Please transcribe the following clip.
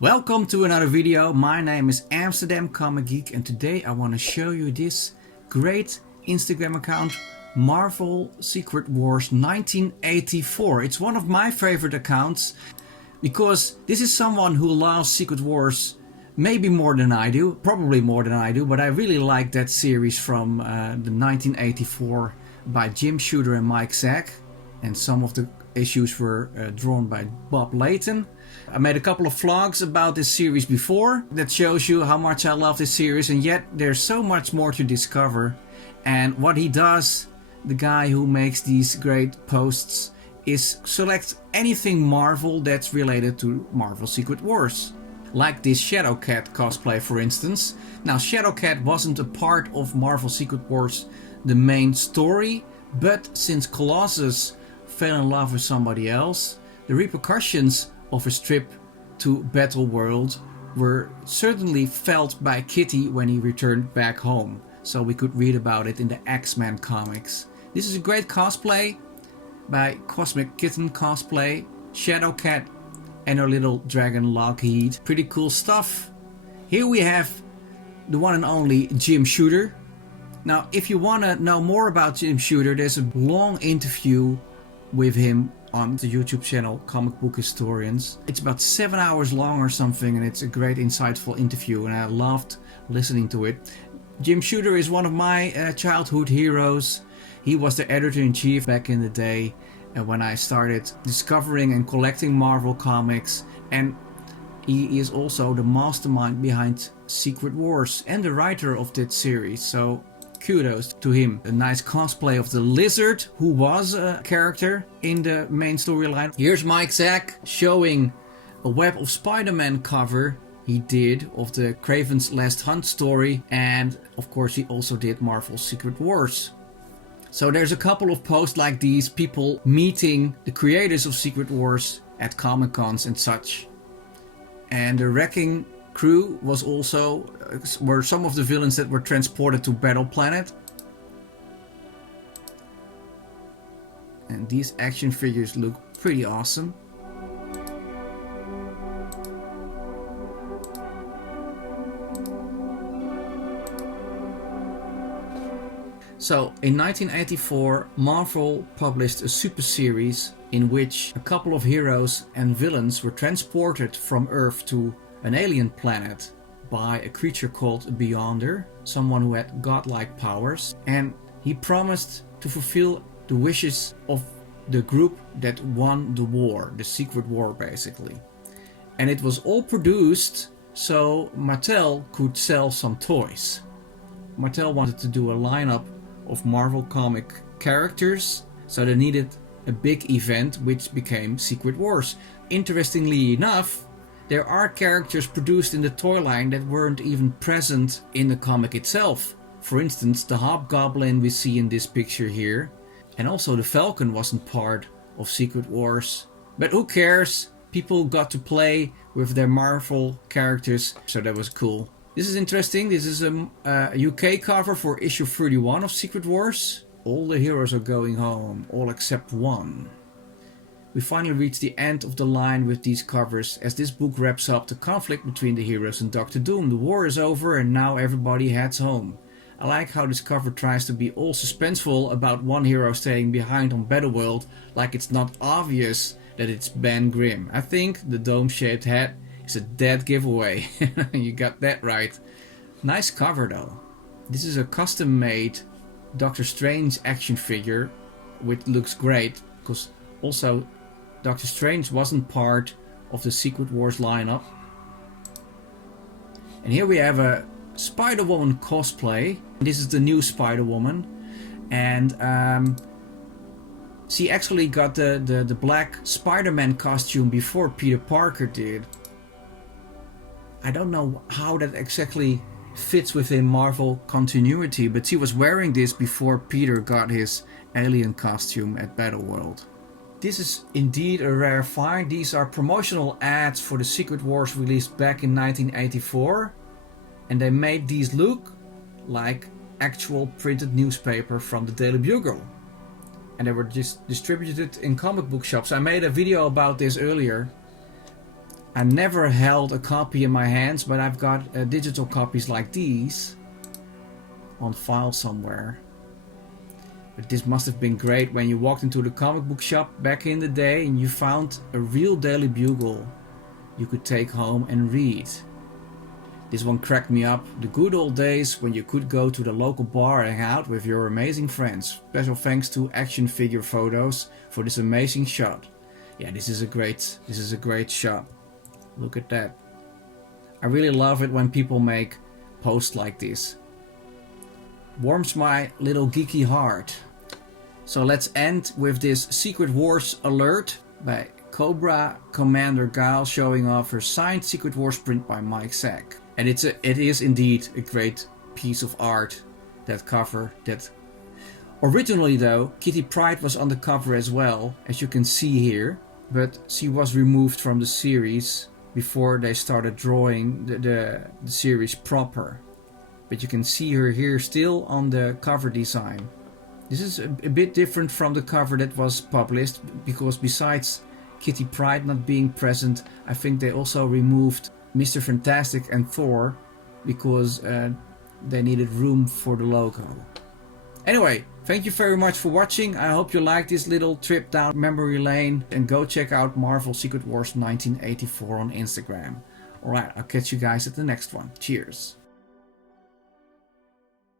Welcome to another video. My name is Amsterdam Comic Geek and today I want to show you this great Instagram account, Marvel Secret Wars 1984. It's one of my favorite accounts because this is someone who loves Secret Wars maybe more than I do, probably more than I do, but I really like that series from the 1984 by Jim Shooter and Mike Zack, and some of the issues were drawn by Bob Layton. I made a couple of vlogs about this series before that shows you how much I love this series, and yet there's so much more to discover. And what he does, the guy who makes these great posts, is select anything Marvel that's related to Marvel Secret Wars. Like this Shadowcat cosplay, for instance. Now, Shadowcat wasn't a part of Marvel Secret Wars, the main story, but since Colossus fell in love with somebody else, the repercussions of his trip to Battle World were certainly felt by Kitty when he returned back home. So we could read about it in the X-Men comics. This is a great cosplay by Cosmic Kitten Cosplay, Shadowcat and her little dragon Lockheed. Pretty cool stuff. Here we have the one and only Jim Shooter. Now, if you want to know more about Jim Shooter, there's a long interview with him on the YouTube channel Comic Book Historians. It's about 7 hours long or something, and it's a great insightful interview and I loved listening to it. Jim Shooter is one of my childhood heroes. He was the editor-in-chief back in the day when I started discovering and collecting Marvel comics, and he is also the mastermind behind Secret Wars and the writer of that series, so kudos to him. A nice cosplay of the Lizard, who was a character in the main storyline. Here's Mike Zack showing a Web of Spider-Man cover he did of the Kraven's Last Hunt story, and of course he also did Marvel Secret Wars. So there's a couple of posts like these, people meeting the creators of Secret Wars at Comic Cons and such. And the Wrecking Crew was also were some of the villains that were transported to Battle Planet. And these action figures look pretty awesome. So in 1984, Marvel published a super series in which a couple of heroes and villains were transported from Earth to an alien planet by a creature called a Beyonder, someone who had godlike powers, and he promised to fulfill the wishes of the group that won the war, the Secret War basically. And it was all produced so Mattel could sell some toys. Mattel wanted to do a lineup of Marvel comic characters, so they needed a big event which became Secret Wars. Interestingly enough, there are characters produced in the toy line that weren't even present in the comic itself. For instance, the Hobgoblin we see in this picture here, and also the Falcon wasn't part of Secret Wars. But who cares? People got to play with their Marvel characters, so that was cool. This is interesting. This is a UK cover for issue 31 of Secret Wars. All the heroes are going home, all except one. We finally reach the end of the line with these covers, as this book wraps up the conflict between the heroes and Doctor Doom. The war is over and now everybody heads home. I like how this cover tries to be all suspenseful about one hero staying behind on Battleworld, like it's not obvious that it's Ben Grimm. I think the dome-shaped hat is a dead giveaway. You got that right. Nice cover though. This is a custom-made Doctor Strange action figure, which looks great because also Doctor Strange wasn't part of the Secret Wars lineup. And here we have a Spider-Woman cosplay. This is the new Spider-Woman, and she actually got the black Spider-Man costume before Peter Parker did. I don't know how that exactly fits within Marvel continuity, but she was wearing this before Peter got his alien costume at Battleworld. This is indeed a rare find. These are promotional ads for the Secret Wars released back in 1984, and they made these look like actual printed newspaper from the Daily Bugle. And they were just distributed in comic book shops. I made a video about this earlier. I never held a copy in my hands, but I've got digital copies like these on file somewhere. But this must have been great when you walked into the comic book shop back in the day and you found a real Daily Bugle you could take home and read. This one cracked me up. The good old days when you could go to the local bar and hang out with your amazing friends. Special thanks to Action Figure Photos for this amazing shot. Yeah, this is a great shot. Look at that. I really love it when people make posts like this. Warms my little geeky heart. So let's end with this Secret Wars alert by Cobra Commander Gal showing off her signed Secret Wars print by Mike Sack. And it is indeed a great piece of art, that cover. That originally though, Kitty Pryde was on the cover as well, as you can see here, but she was removed from the series before they started drawing the series proper. But you can see her here still on the cover design. This is a bit different from the cover that was published, because besides Kitty Pryde not being present, I think they also removed Mr. Fantastic and Thor because they needed room for the logo. Anyway, thank you very much for watching. I hope you liked this little trip down memory lane, and go check out Marvel Secret Wars 1984 on Instagram. Alright, I'll catch you guys at the next one. Cheers.